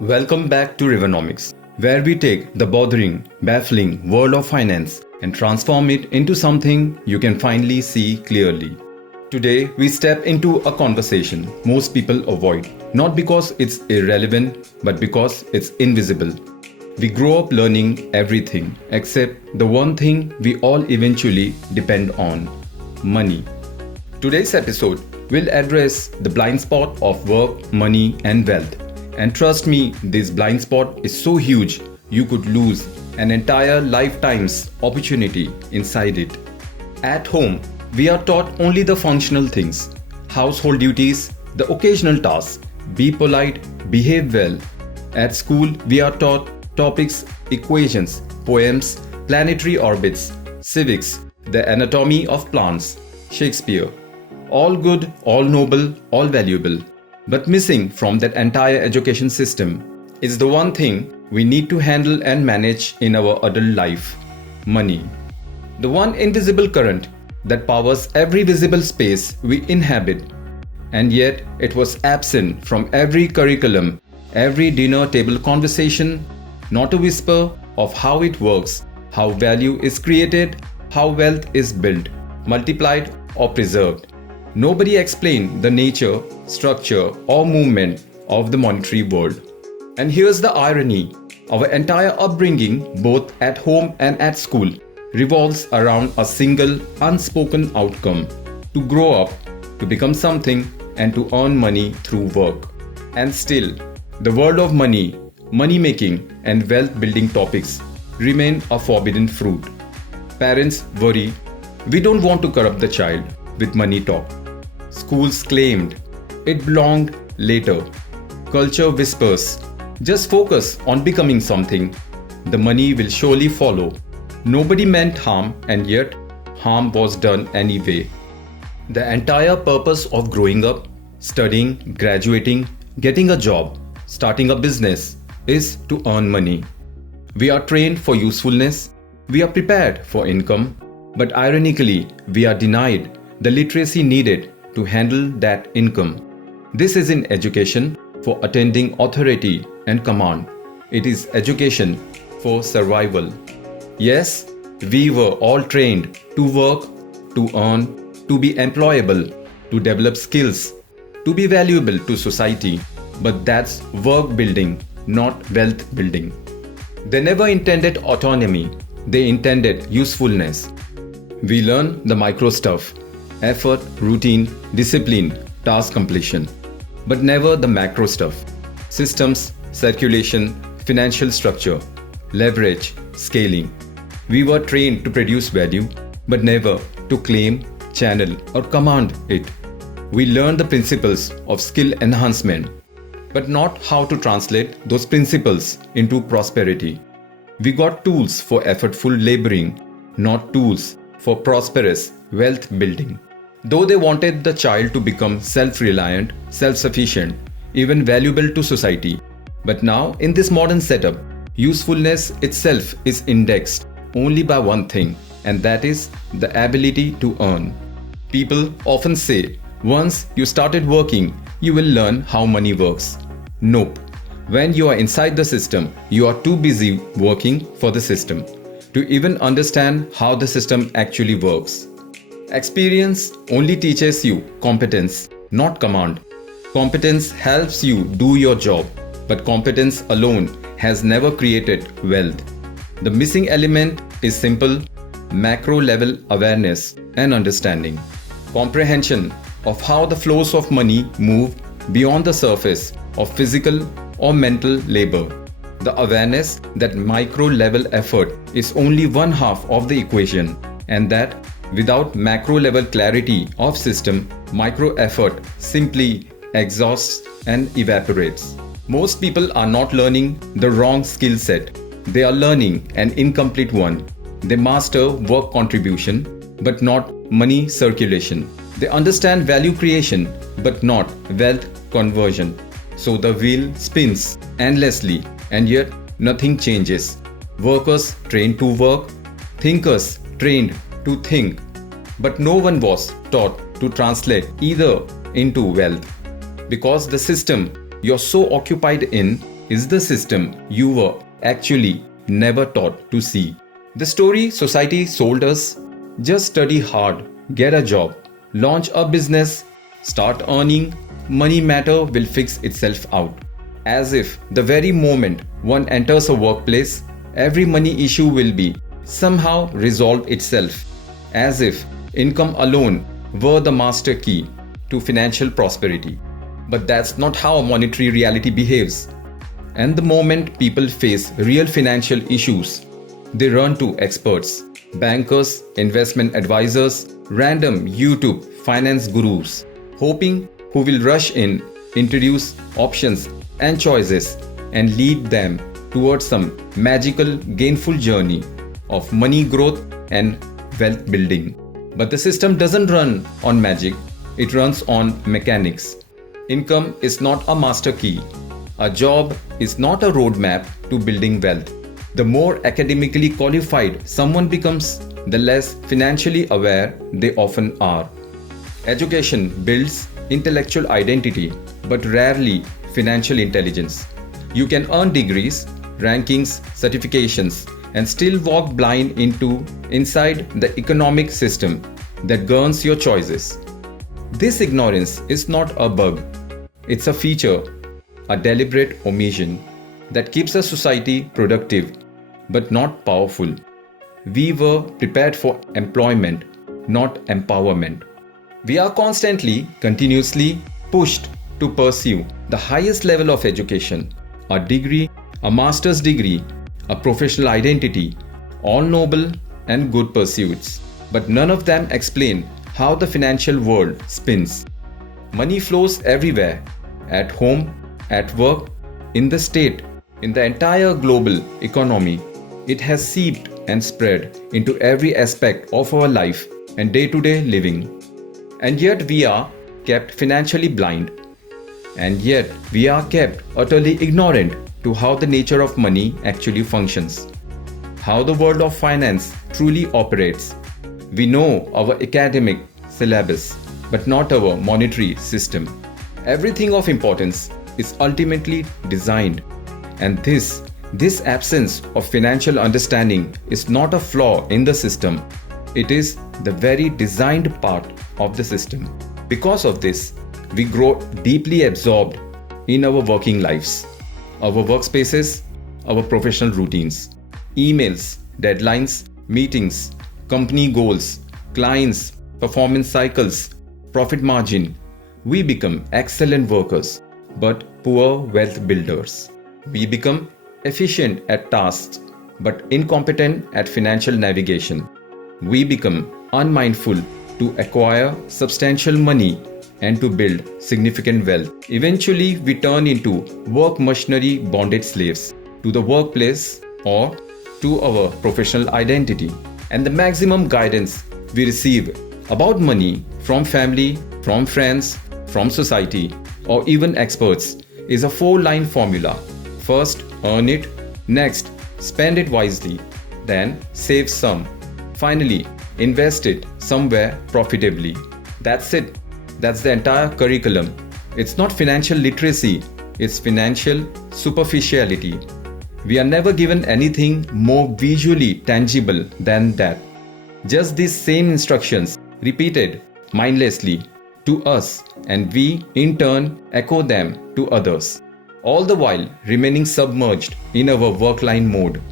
Welcome back to Rivonomics, where we take the bothering, baffling world of finance and transform it into something you can finally see clearly. Today, we step into a conversation most people avoid, not because it's irrelevant, but because it's invisible. We grow up learning everything except the one thing we all eventually depend on: money. Today's episode will address the blind spot of work, money, and wealth. And trust me, this blind spot is so huge you could lose an entire lifetime's opportunity inside it. At home, we are taught only the functional things: household duties, the occasional tasks, be polite, behave well. At school, we are taught topics, equations, poems, planetary orbits, civics, the anatomy of plants, Shakespeare. All good, all noble, all valuable. But missing from that entire education system is the one thing we need to handle and manage in our adult life: money. The one invisible current that powers every visible space we inhabit. And yet, it was absent from every curriculum, every dinner table conversation, not a whisper of how it works, how value is created, how wealth is built, multiplied, or preserved. Nobody explained the nature, structure, or movement of the monetary world. And here's the irony: our entire upbringing, both at home and at school, revolves around a single unspoken outcome: to grow up, to become something, and to earn money through work. And still, the world of money, money making, and wealth building topics remain a forbidden fruit. Parents worry, we don't want to corrupt the child with money talk. Schools claimed it belonged later. Culture whispers, just focus on becoming something. The money will surely follow. Nobody meant harm, and yet harm was done anyway. The entire purpose of growing up, studying, graduating, getting a job, starting a business is to earn money. We are trained for usefulness. We are prepared for income. But ironically, we are denied the literacy needed to handle that income. This isn't education for attending authority and command. It is education for survival. Yes, we were all trained to work, to earn, to be employable, to develop skills, to be valuable to society. But that's work building, not wealth building. They never intended autonomy. They intended usefulness. We learn the micro stuff: effort, routine, discipline, task completion. But never the macro stuff: systems, circulation, financial structure, leverage, scaling. We were trained to produce value, but never to claim, channel, or command it. We learned the principles of skill enhancement, but not how to translate those principles into prosperity. We got tools for effortful laboring, not tools for prosperous wealth building. Though they wanted the child to become self-reliant, self-sufficient, even valuable to society. But now, in this modern setup, usefulness itself is indexed only by one thing, and that is the ability to earn. People often say, once you started working, you will learn how money works. Nope. When you are inside the system, you are too busy working for the system to even understand how the system actually works. Experience only teaches you competence, not command. Competence helps you do your job, but competence alone has never created wealth. The missing element is simple, macro-level awareness and understanding. Comprehension of how the flows of money move beyond the surface of physical or mental labor. The awareness that micro-level effort is only one half of the equation, and that without macro-level clarity of system, micro-effort simply exhausts and evaporates. Most people are not learning the wrong skill set. They are learning an incomplete one. They master work contribution, but not money circulation. They understand value creation, but not wealth conversion. So the wheel spins endlessly, and yet nothing changes. Workers trained to work, thinkers trained to think, but no one was taught to translate either into wealth. Because the system you're so occupied in is the system you were actually never taught to see. The story society sold us: just study hard, get a job, launch a business, start earning, money matter will fix itself out. As if the very moment one enters a workplace, every money issue will be somehow resolve itself. As if income alone were the master key to financial prosperity. But that's not how monetary reality behaves. And the moment people face real financial issues, they run to experts, bankers, investment advisors, random YouTube finance gurus, hoping who will rush in, introduce options and choices, and lead them towards some magical, gainful journey of money growth and wealth building. But the system doesn't run on magic, it runs on mechanics. Income is not a master key. A job is not a roadmap to building wealth. The more academically qualified someone becomes, the less financially aware they often are. Education builds intellectual identity, but rarely financial intelligence. You can earn degrees, rankings, certifications, and still walk blind inside the economic system that governs your choices. This ignorance is not a bug. It's a feature, a deliberate omission that keeps a society productive but not powerful. We were prepared for employment, not empowerment. We are constantly, continuously pushed to pursue the highest level of education, a degree, a master's degree, a professional identity, all noble and good pursuits. But none of them explain how the financial world spins. Money flows everywhere, at home, at work, in the state, in the entire global economy. It has seeped and spread into every aspect of our life and day-to-day living. And yet we are kept financially blind. And yet we are kept utterly ignorant to how the nature of money actually functions, how the world of finance truly operates. We know our academic syllabus, but not our monetary system. Everything of importance is ultimately designed, and this absence of financial understanding is not a flaw in the system. It is the very designed part of the system. Because of this, we grow deeply absorbed in our working lives, our workspaces, our professional routines, emails, deadlines, meetings, company goals, clients, performance cycles, profit margin. We become excellent workers, but poor wealth builders. We become efficient at tasks, but incompetent at financial navigation. We become unmindful to acquire substantial money and to build significant wealth. Eventually, we turn into work machinery bonded slaves to the workplace or to our professional identity. And the maximum guidance we receive about money from family, from friends, from society, or even experts is a 4-line formula. First, earn it. Next, spend it wisely. Then, save some. Finally, invest it somewhere profitably. That's it. That's the entire curriculum. It's not financial literacy, it's financial superficiality. We are never given anything more visually tangible than that. Just these same instructions repeated mindlessly to us, and we in turn echo them to others, all the while remaining submerged in our work-line mode.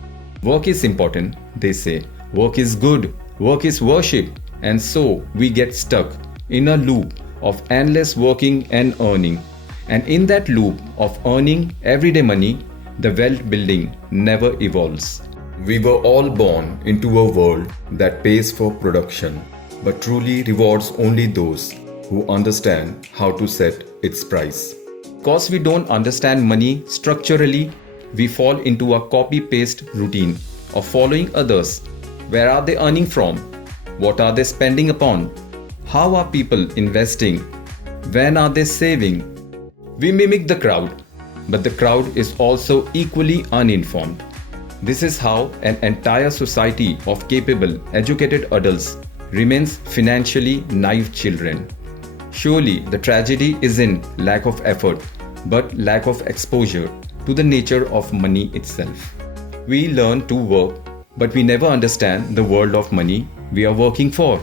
Work is important, they say. Work is good. Work is worship. And so we get stuck in a loop of endless working and earning. And in that loop of earning everyday money, the wealth building never evolves. We were all born into a world that pays for production, but truly rewards only those who understand how to set its price. Because we don't understand money structurally, we fall into a copy-paste routine of following others. Where are they earning from? What are they spending upon? How are people investing? When are they saving? We mimic the crowd, but the crowd is also equally uninformed. This is how an entire society of capable, educated adults remains financially naive children. Surely the tragedy isn't lack of effort, but lack of exposure. to the nature of money itself. We learn to work, but we never understand the world of money we are working for.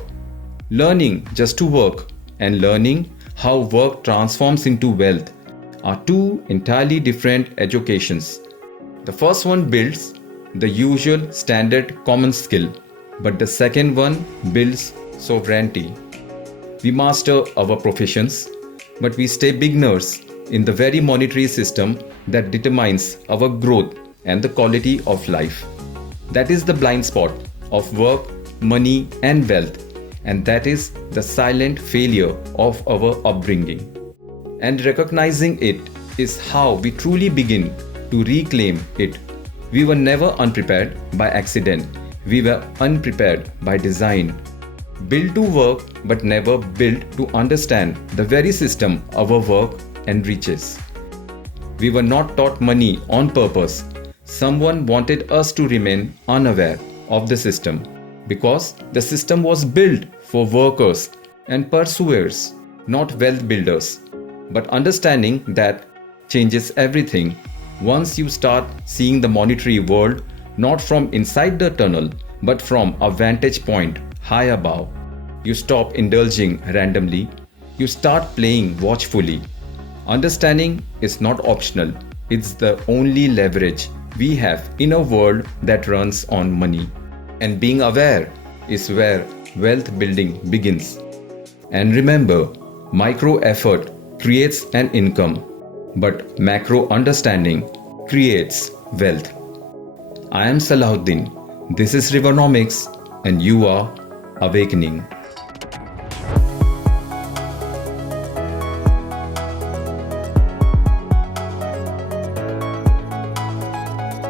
Learning just to work and learning how work transforms into wealth are two entirely different educations. The first one builds the usual standard common skill, but the second one builds sovereignty. We master our professions, but we stay beginners in the very monetary system that determines our growth and the quality of life. That is the blind spot of work, money, and wealth, and that is the silent failure of our upbringing. And recognizing it is how we truly begin to reclaim it. We were never unprepared by accident, we were unprepared by design. Built to work but never built to understand the very system our work enriches. We were not taught money on purpose. Someone wanted us to remain unaware of the system because the system was built for workers and pursuers, not wealth builders. But understanding that changes everything. Once you start seeing the monetary world not from inside the tunnel but from a vantage point high above, you stop indulging randomly, you start playing watchfully. Understanding is not optional, it's the only leverage we have in a world that runs on money. And being aware is where wealth building begins. And remember, micro effort creates an income, but macro understanding creates wealth. I am Salahuddin. This is Rivonomics, and you are awakening.